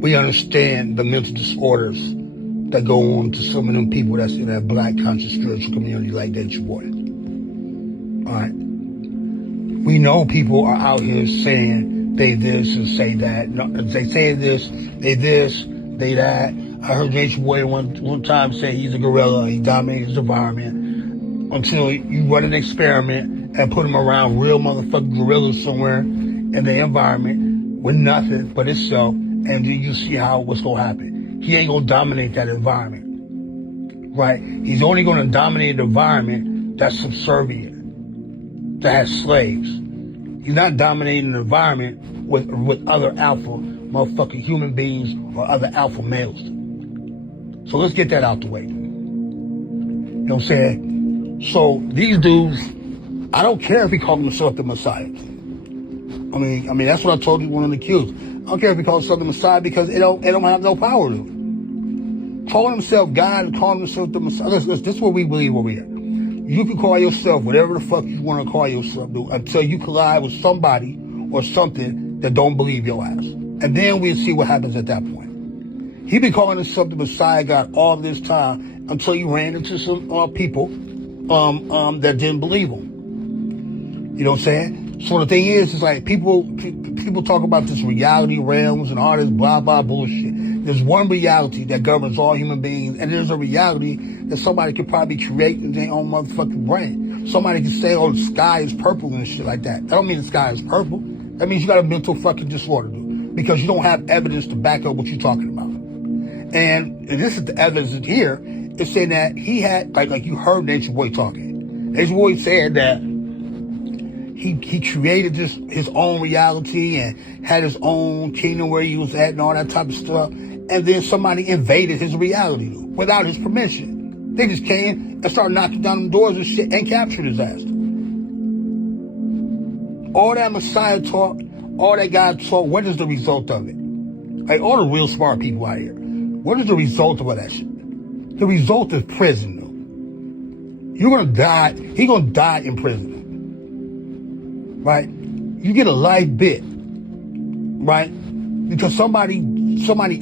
we understand the mental disorders that go on to some of them people that's in that black conscious spiritual community like that, your boy. All right. We know people are out here saying they this and say that. No, they say this, they that. I heard Nature Boy one time say he's a gorilla, he dominates his environment, until you run an experiment and put him around real motherfucking gorillas somewhere in the environment with nothing but itself, and then you see what's gonna happen. He ain't gonna dominate that environment, right? He's only gonna dominate an environment that's subservient, that has slaves. He's not dominating an environment with other alpha motherfucking human beings or other alpha males. So let's get that out the way. You know what I'm saying? So these dudes, I don't care if he called himself the Messiah. I mean that's what I told one of the accused. I don't care if he calls himself the Messiah because it don't have no power to it. Calling himself God and calling himself the Messiah. This is what we believe over here. You can call yourself whatever the fuck you want to call yourself, dude, until you collide with somebody or something that don't believe your ass. And then we'll see what happens at that point. He been calling himself the Messiah God all this time until he ran into some people that didn't believe him. You know what I'm saying? So the thing is like people talk about this reality realms and all this blah blah bullshit. There's one reality that governs all human beings, and there's a reality that somebody could probably create in their own motherfucking brain. Somebody can say, oh, the sky is purple and shit like that. That don't mean the sky is purple. That means you got a mental fucking disorder, dude, because you don't have evidence to back up what you're talking about. And this is the evidence here. It's saying that he had, like you heard Nature Boy talking. Nature Boy said that he created his own reality and had his own kingdom where he was at and all that type of stuff. And then somebody invaded his reality without his permission. They just came and started knocking down them doors and shit and captured his ass. All that Messiah talk, all that God talk, what is the result of it? Like all the real smart people out here, what is the result of all that shit? The result is prison, though. You're gonna die, he's gonna die in prison. Right? You get a life bit, right? Because somebody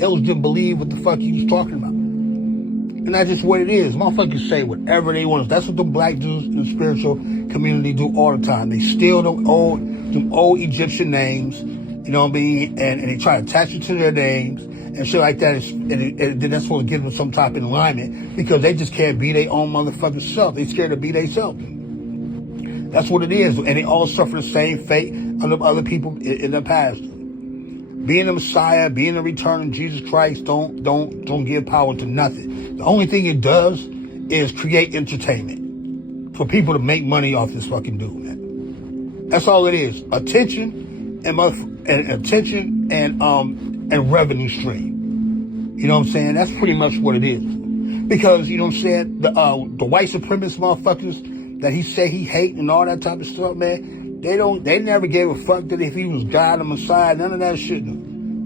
else didn't believe what the fuck he was talking about. And that's just what it is. Motherfuckers say whatever they want. That's what the black dudes in the spiritual community do all the time. They steal them old Egyptian names, you know what I mean? And they try to attach it to their names and shit like that. And then that's supposed to give them some type of alignment because they just can't be their own motherfucking self. They scared to be themselves. That's what it is. And they all suffer the same fate of other people in the past. Being the Messiah, being the return of Jesus Christ don't give power to nothing. The only thing it does is create entertainment for people to make money off this fucking dude, man. That's all it is. Attention and revenue stream. You know what I'm saying? That's pretty much what it is. Because, you know what I'm saying, the white supremacist motherfuckers that he say he hate and all that type of stuff, man, they never gave a fuck that if he was God or Messiah, none of that shit.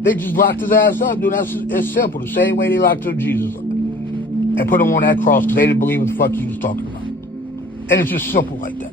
They just locked his ass up, dude. It's simple. The same way they locked up Jesus up and put him on that cross because they didn't believe what the fuck he was talking about. And it's just simple like that.